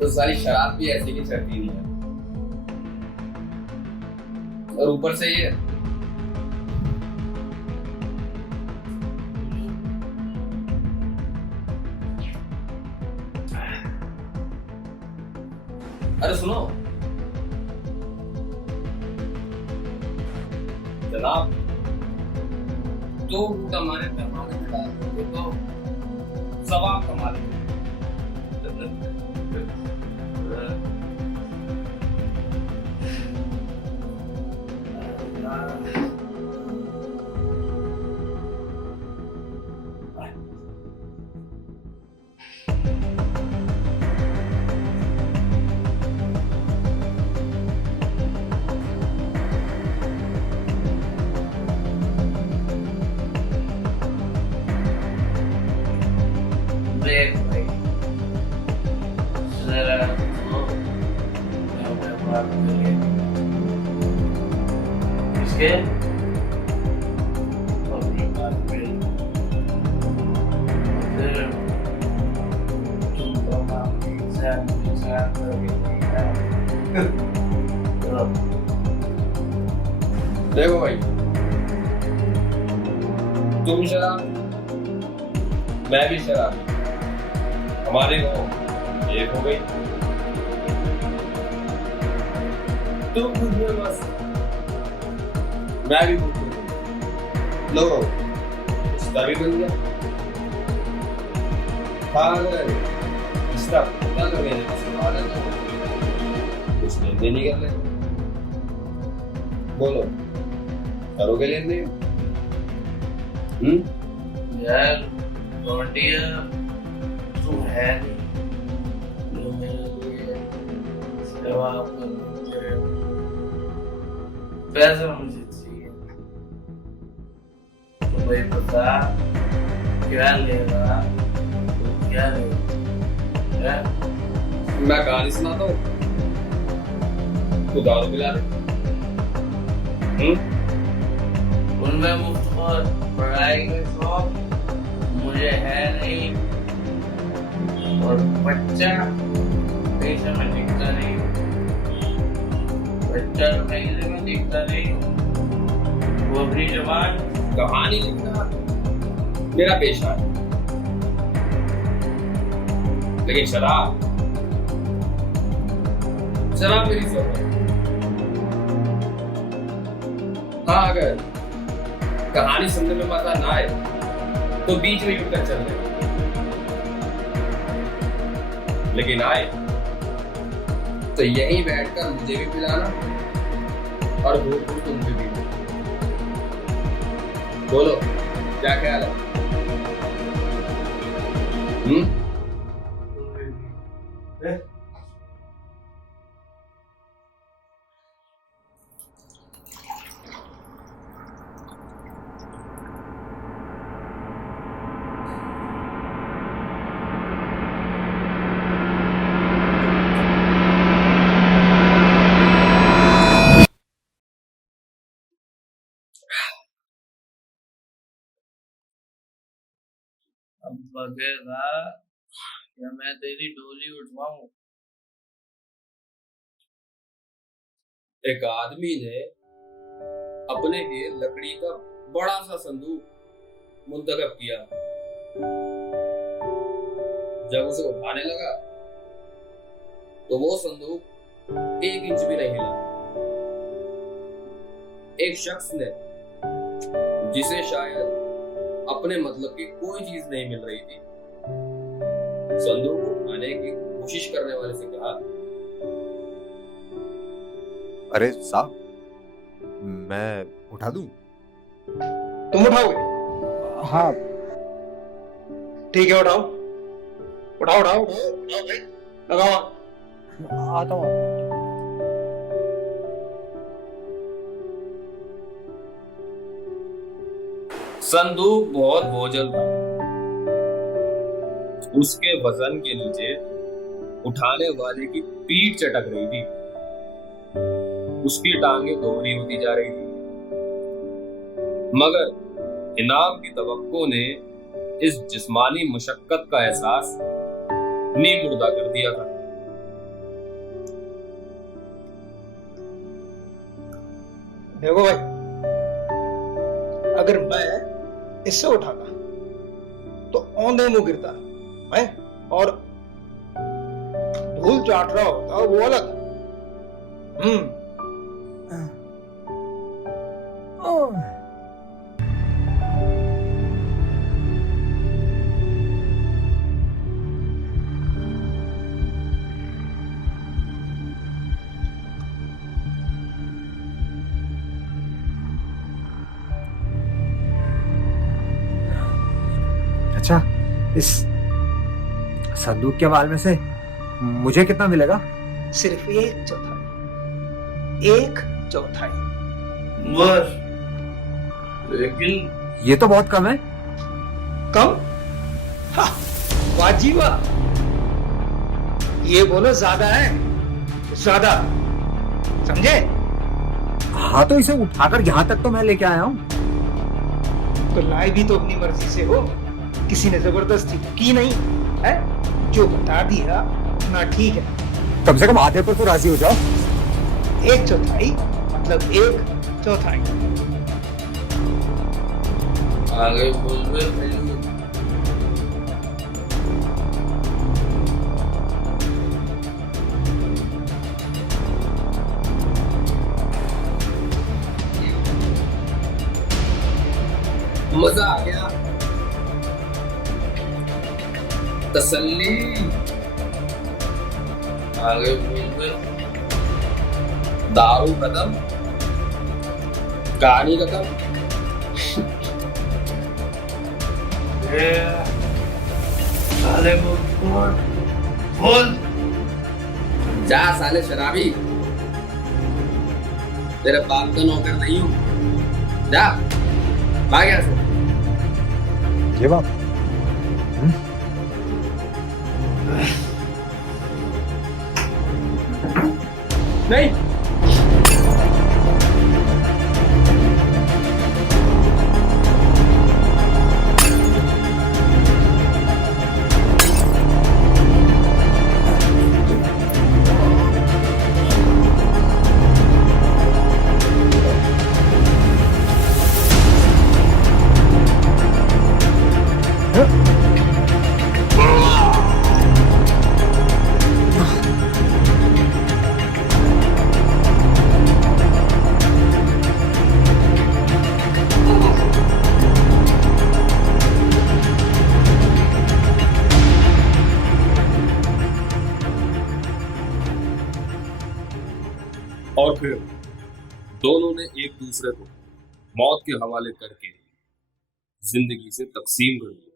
तो सारी शराब भी ऐसे की चढ़ती नहीं है, और ऊपर से ये अरे सुनो जनाब, तो हमारे पैमाने में डाल दोगे तो सवाब कमा लेंगे। देख भाई, जरा तो मैं बात करिए इसके अपनी बात करिए, फिर तुम अपनी इंसान करके देखो भाई, तुम शराब, मैं भी शराब, हमारे को एक हो गई। तुम खुद में मस्त, मैं भी खुद में, लो रिश्ता भी बन गया। हाँ, अगर रिश्ता पूरा कर लेने का सवाल है तो कुछ लेन देन नहीं कर ले, बोलो करोगे लेन देन? यार तू है नहीं जो मेरे लिए सेवा करने, पैसा मुझे चाहिए, तो भाई बता क्या लेगा, तो क्या लेगा? मैं कहानी सुनाता हूँ, तू दारू पिला दे। उनमें मुफ्त और पढ़ाई का शौक मुझे है नहीं, और बच्चा पैसा में दिखता नहीं, बच्चा तो पैसे में दिखता नहीं, वो अपनी जबान कहानी लिखना मेरा पेशा है, लेकिन शराब मेरी जरूरत है। हाँ, अगर कहानी सुनने में मजा ना आए तो बीच में उठकर चल रहे, लेकिन आए तो यहीं बैठकर मुझे भी पिलाना और वो तुमसे भी। बोलो क्या ख्याल है? अब बगेगा या मैं तेरी डोली उठवाऊं? एक आदमी ने अपने लिए लकड़ी का बड़ा सा संदूक मुंतखब किया। जब उसे उठाने लगा तो वो संदूक 1 इंच भी नहीं हिला। एक शख्स ने, जिसे शायद अपने मतलब की कोई चीज नहीं मिल रही थी, संदूक उठाने की कोशिश करने वाले से कहा, अरे साहब, मैं उठा दूं? तुम उठाओगे? हाँ ठीक है, उठाओ उठाओ उठाओ उठाओ भाई, लगाओ। आता हूँ। संदूक बहुत बोझल था। उसके वजन के नीचे उठाने वाले की पीठ चटक रही थी। उसकी टांगे दोहरी होती जा रही थी, मगर इनाम की तवक्को ने इस जिस्मानी मशक्कत का एहसास नींद मुर्दा कर दिया था। देखो भाई, अगर मैं इससे उठाता तो औंधे मुंह गिरता मैं, और धूल चाट रहा होता वो अलग। अच्छा, इस संदूक के माल में से मुझे कितना मिलेगा? सिर्फ 1/4, 1/4। बस, लेकिन ये तो बहुत कम है। कम? हाँ, वाह जी वाह, ये बोलो ज्यादा है, ज्यादा, समझे? हाँ, तो इसे उठाकर यहाँ तक तो मैं लेके आया हूँ। तो लाए भी तो अपनी मर्जी से हो, किसी ने जबरदस्ती तो की नहीं है। जो बता दिया ना, ठीक है। कम से कम आधे पर तो राजी हो जाओ। 1/4 मतलब 1/4। आगे बोल रहे भैया। मजा आ गया, तसल्ली। आगे बोल रहे। दारू खत्म, कहानी खत्म। साले बोल बोल। जा साले शराबी, तेरे बाप का नौकर नहीं हूं। जा भाग यहाँ से। ये बात नहीं, और फिर दोनों ने एक दूसरे को मौत के हवाले करके जिंदगी से तकसीम कर दिया।